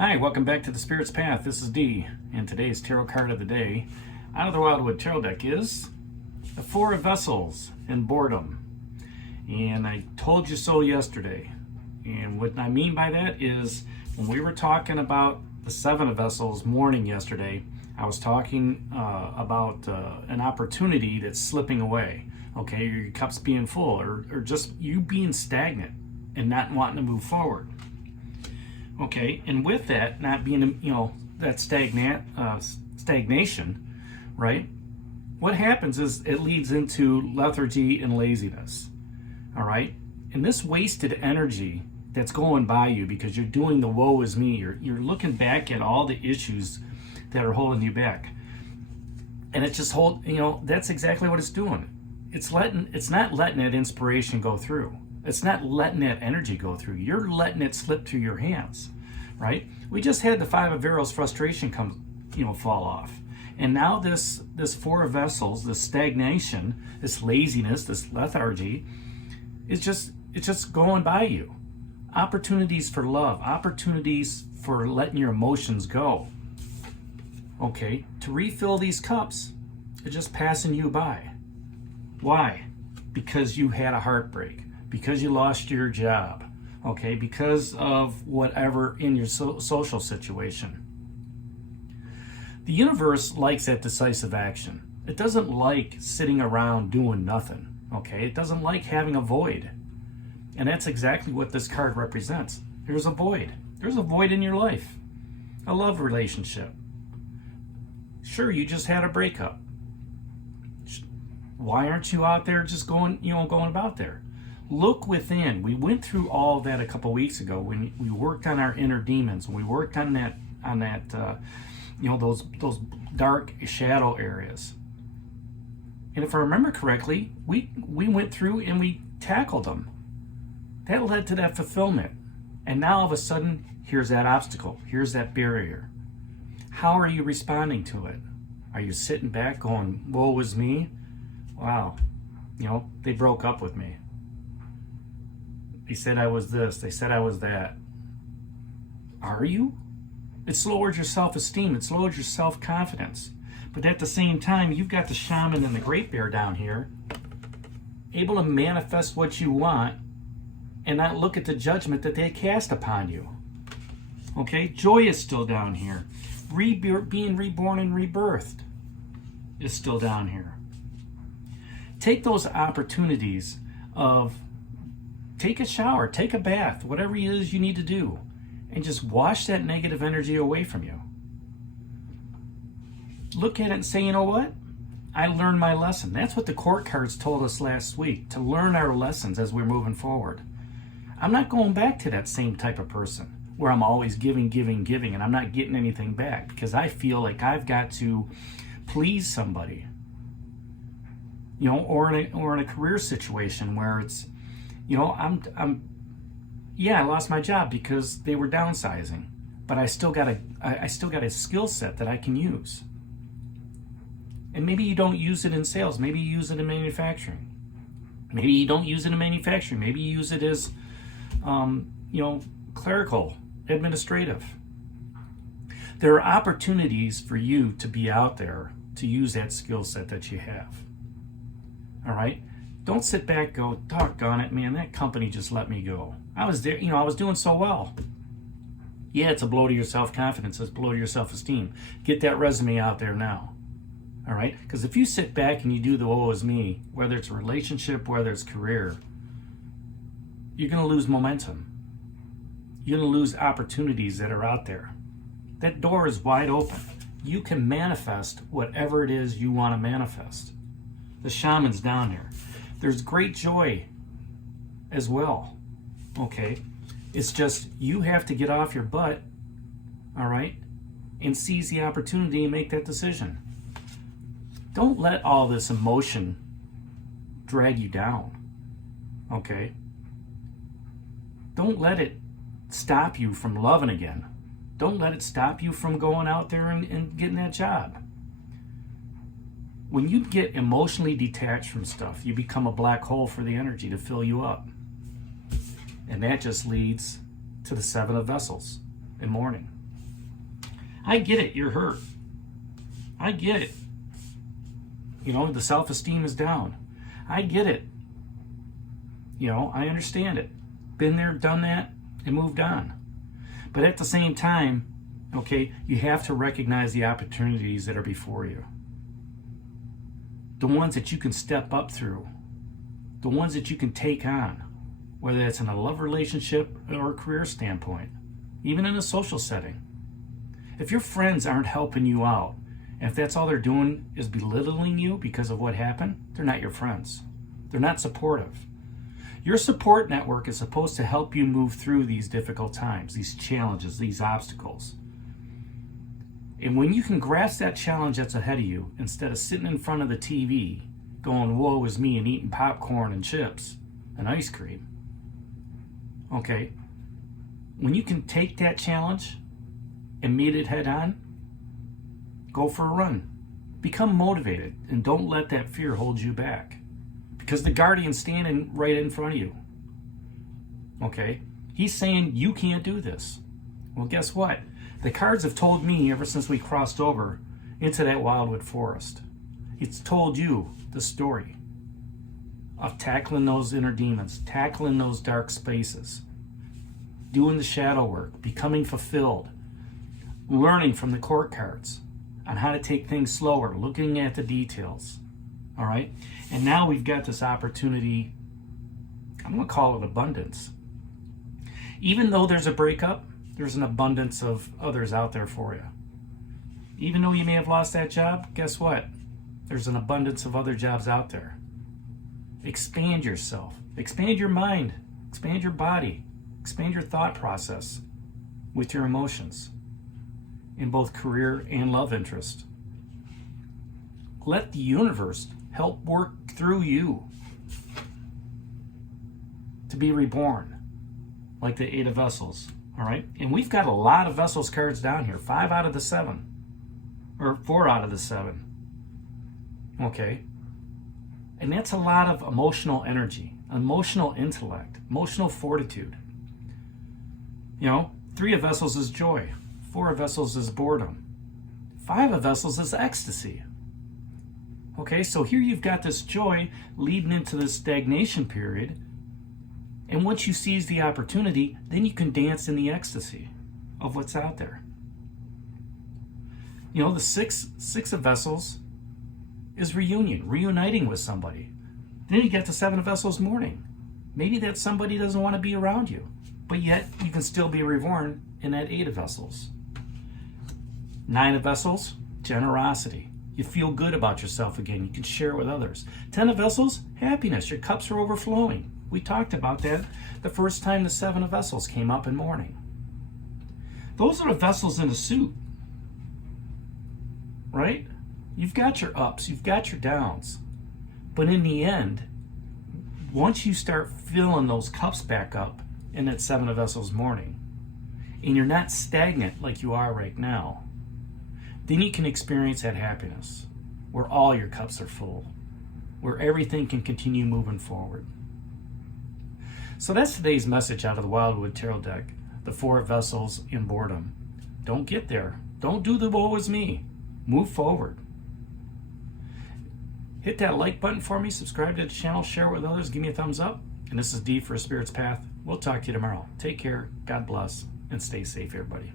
Hi, welcome back to the Spirit's Path. This is Dee, and today's tarot card of the day out of the Wildwood Tarot deck is the Four of Vessels in Boredom. And I told you so yesterday. And what I mean by that is when we were talking about the Seven of Vessels morning yesterday, I was talking about an opportunity that's slipping away. Okay, your cup's being full, or just you being stagnant and not wanting to move forward. Okay, and with that not being, that stagnation, right? What happens is it leads into lethargy and laziness, all right? And this wasted energy that's going by you because you're doing the woe is me. You're looking back at all the issues that are holding you back. And it just that's exactly what it's doing. It's not letting that inspiration go through. It's not letting that energy go through. You're letting it slip through your hands, right? We just had the Five of Arrows frustration fall off. And now this Four of Vessels, this stagnation, this laziness, this lethargy, it's just going by you. Opportunities for love, opportunities for letting your emotions go. Okay, to refill these cups, it's just passing you by. Why? Because you had a heartbreak. Because you lost your job, okay, because of whatever in your social situation. The universe likes that decisive action. It doesn't like sitting around doing nothing, okay? It doesn't like having a void. And that's exactly what this card represents. There's a void. There's a void in your life. A love relationship. Sure, you just had a breakup. Why aren't you out there just going about there? Look within. We went through all that a couple weeks ago when we worked on our inner demons. We worked on that those dark shadow areas. And if I remember correctly, we went through and we tackled them. That led to that fulfillment. And now all of a sudden, here's that obstacle. Here's that barrier. How are you responding to it? Are you sitting back going, woe is me? Wow, they broke up with me. They said I was this. They said I was that. Are you? It lowered your self-esteem. It's lowered your self-confidence. But at the same time, you've got the shaman and the great bear down here, able to manifest what you want and not look at the judgment that they cast upon you. Okay? Joy is still down here. Being reborn and rebirthed is still down here. Take those opportunities of take a shower, take a bath, whatever it is you need to do, and just wash that negative energy away from you. Look at it and say, you know what? I learned my lesson. That's what the court cards told us last week, to learn our lessons as we're moving forward. I'm not going back to that same type of person where I'm always giving, and I'm not getting anything back because I feel like I've got to please somebody. Or in a career situation where it's, I lost my job because they were downsizing, but I still got a skill set that I can use. And maybe you don't use it in sales. Maybe you use it in manufacturing. Maybe you don't use it in manufacturing. Maybe you use it as, clerical, administrative. There are opportunities for you to be out there to use that skill set that you have. All right? Don't sit back and go, doggone it, man, that company just let me go. I was there, I was doing so well. Yeah, it's a blow to your self-confidence. It's a blow to your self-esteem. Get that resume out there now. All right? Because if you sit back and you do the woe is me, whether it's a relationship, whether it's career, you're going to lose momentum. You're going to lose opportunities that are out there. That door is wide open. You can manifest whatever it is you want to manifest. The shaman's down there. There's great joy as well, okay? It's just you have to get off your butt, all right, and seize the opportunity and make that decision. Don't let all this emotion drag you down, okay? Don't let it stop you from loving again. Don't let it stop you from going out there and getting that job. When you get emotionally detached from stuff, you become a black hole for the energy to fill you up. And that just leads to the Seven of Vessels in mourning. I get it. You're hurt. I get it. You know, the self-esteem is down. I get it. You know, I understand it. Been there, done that, and moved on. But at the same time, okay, you have to recognize the opportunities that are before you. The ones that you can step up through. The ones that you can take on. Whether that's in a love relationship or a career standpoint. Even in a social setting. If your friends aren't helping you out, and if that's all they're doing is belittling you because of what happened, they're not your friends. They're not supportive. Your support network is supposed to help you move through these difficult times, these challenges, these obstacles. And when you can grasp that challenge that's ahead of you, instead of sitting in front of the TV going, woe is me, and eating popcorn and chips and ice cream, okay, when you can take that challenge and meet it head on, go for a run. Become motivated and don't let that fear hold you back. Because the guardian's standing right in front of you. Okay? He's saying you can't do this. Well, guess what? The cards have told me ever since we crossed over into that Wildwood forest. It's told you the story of tackling those inner demons, tackling those dark spaces, doing the shadow work, becoming fulfilled, learning from the court cards on how to take things slower, looking at the details. All right? And now we've got this opportunity, I'm going to call it abundance. Even though there's a breakup, there's an abundance of others out there for you. Even though you may have lost that job, guess what? There's an abundance of other jobs out there. Expand yourself. Expand your mind. Expand your body. Expand your thought process with your emotions in both career and love interest. Let the universe help work through you to be reborn, like the Eight of Vessels. All right? And we've got a lot of Vessels cards down here. 5 out of the 7. Or 4 out of the 7. Okay? And that's a lot of emotional energy, emotional intellect, emotional fortitude. You know, 3 of Vessels is joy. 4 of Vessels is boredom. 5 of Vessels is ecstasy. Okay, so here you've got this joy leading into this stagnation period. And once you seize the opportunity, then you can dance in the ecstasy of what's out there. You know, the six of Vessels is reunion, reuniting with somebody. Then you get the 7 of Vessels mourning. Maybe that somebody doesn't want to be around you, but yet you can still be reborn in that 8 of Vessels. 9 of Vessels, generosity. You feel good about yourself again. You can share it with others. 10 of Vessels, happiness. Your cups are overflowing. We talked about that the first time the 7 of Vessels came up in mourning. Those are the vessels in a suit, right? You've got your ups, you've got your downs. But in the end, once you start filling those cups back up in that 7 of Vessels mourning, and you're not stagnant like you are right now, then you can experience that happiness where all your cups are full, where everything can continue moving forward. So that's today's message out of the Wildwood Tarot deck, the 4 of Vessels in boredom. Don't get there. Don't do the woe is me. Move forward. Hit that like button for me, subscribe to the channel, share it with others, give me a thumbs up. And this is D for a Spirit's Path. We'll talk to you tomorrow. Take care, God bless, and stay safe, everybody.